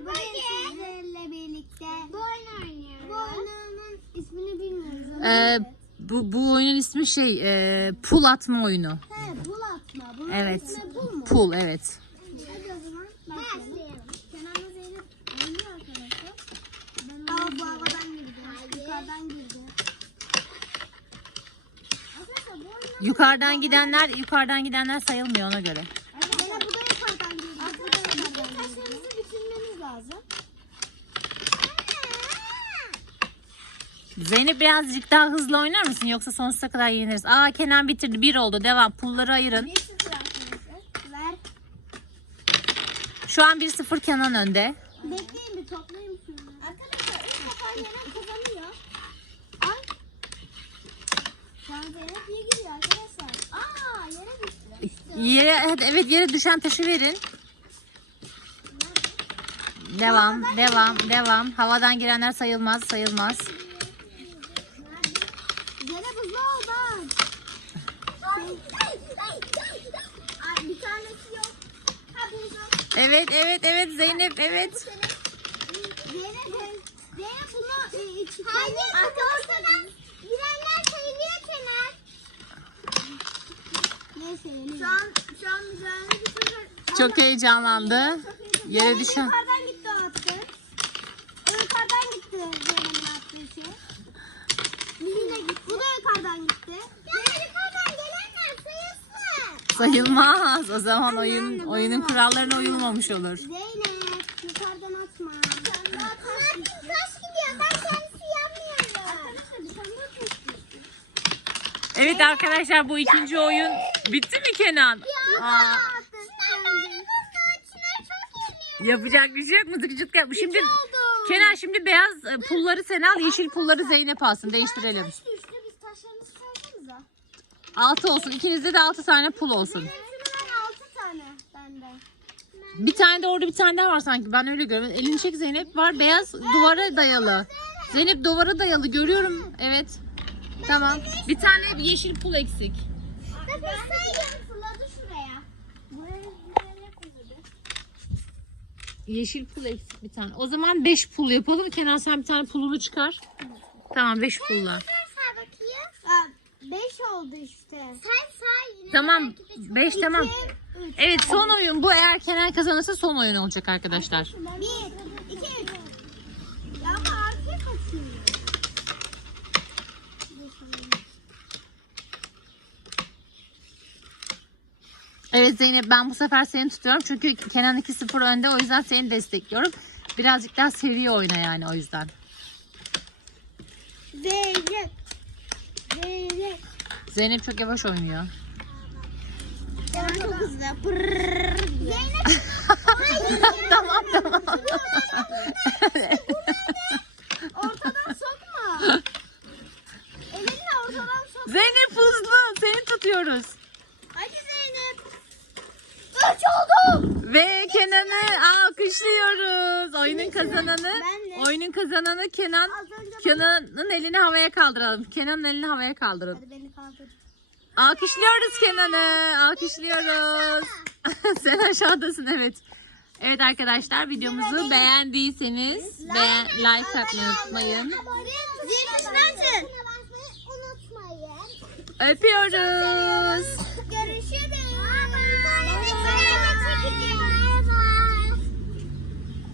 bugün sizlerle birlikte bu oyunu oynuyoruz. Bu oyunun ismini bilmiyoruz. Ee, bu, bu oyunun ismi şey e, pul atma oyunu. He, pul atma. Bunun Evet. ismi pul mu? Pul evet. Hadi o zaman başlayalım. Kenarda Zeynep oynuyor arkadaşlar. Aa bu havadan girdi. Yukarıdan girdi. Arkadaşlar bu oyunu... Yukarıdan gidenler yukarıdan gidenler sayılmıyor ona göre. Zeynep bu da yukarıdan girdi. Arkadaşlar bütün taşlarımızı bitirmemiz lazım. Zeynep birazcık daha hızlı oynar mısın yoksa sonsuza kadar yeniriz. Aa Kenan bitirdi. Bir oldu. Devam. Pulları ayırın. 1-0 arkadaşlar. Ver. Şu an 1-0 Kenan önde. Bekleyin bir toplayayım şunu. Arkadaşlar ilk defa yere kazanıyor. Ay. Şu an Zeynep iyi gidiyor arkadaşlar. Aa yere düştü. Yere evet, evet yere düşen taşı verin. Devam, devam, devam. Havadan girenler sayılmaz, sayılmaz. Zeynep hızlı ol bak. Ay, bir tanesi yok. Ha buldum. Evet, evet, evet Zeynep, evet. Zeynep, Zeynep bunu iki Hayır, arkadaşlar girenler sayılıyor Kenar. Neyse Şu an, şu an mücadele bir Çok heyecanlandı. Yere düşen. Yukarıdan gitti o attı. O yukarıdan gitti Zeynep'in attığı şey. Yine gitti. Bu da yukarıdan gitti. Ya yukarıdan gelenler sayılsın. Sayılmaz. O zaman oyun oyunun kurallarına uyulmamış olur. Zeynep yukarıdan atma. Taş taş gidiyor. Ben kendisi yapmıyorum. Evet arkadaşlar bu ikinci oyun bitti mi Kenan? Aa, yapacak bir şey yok mu? Zıkıcık yap. Şimdi Kenan şimdi beyaz e, pulları sen al, yeşil pulları Zeynep alsın. Değiştirelim. Taş düştü biz taşlarımızı saysanıza. Altı olsun. İkinizde de altı tane pul olsun. Hepsini ben altı tane bende. Bir tane de orada bir tane daha var sanki. Ben öyle görüyorum. Elini çek Zeynep. Var beyaz duvara dayalı. Zeynep duvara dayalı görüyorum. Evet. Tamam. Bir tane yeşil pul eksik. Bakın sayın fırladı şuraya. Buraya buraya fırladı. Yeşil pul eksik bir tane. O zaman 5 pul yapalım. Kenan sen bir tane pulunu çıkar. Tamam 5 pulla. Say bakayım. Aa, beş oldu işte. Say say yine. Tamam 5 tamam. üç. Evet son oyun bu. Eğer Kenan kazanırsa son oyun olacak arkadaşlar. Bir, iki, üç. Ya ama arkaya kaçıyor. Evet Zeynep ben bu sefer seni tutuyorum. Çünkü Kenan 2-0 önde. O yüzden seni destekliyorum. Birazcık daha seri oyna yani o yüzden. Zeynep. Zeynep. Zeynep çok yavaş oynuyor. Ya çok hızlı. Zeynep. tamam tamam. Ortadan sokma. Elini ortadan sok. Zeynep hızlı. Seni tutuyoruz. Üç oldum. Ve Kenan'ı alkışlıyoruz. Oyunun kazananı. Oyunun kazananı Kenan. Kenan'ın elini havaya kaldıralım. Kenan'ın elini havaya kaldırın. Hadi beni kaldır. Alkışlıyoruz Kenan'ı. Alkışlıyoruz. Sen aşağıdasın evet. Evet arkadaşlar videomuzu beğendiyseniz beğen, like atmayı unutmayın. Zil. Öpüyoruz. Thank you.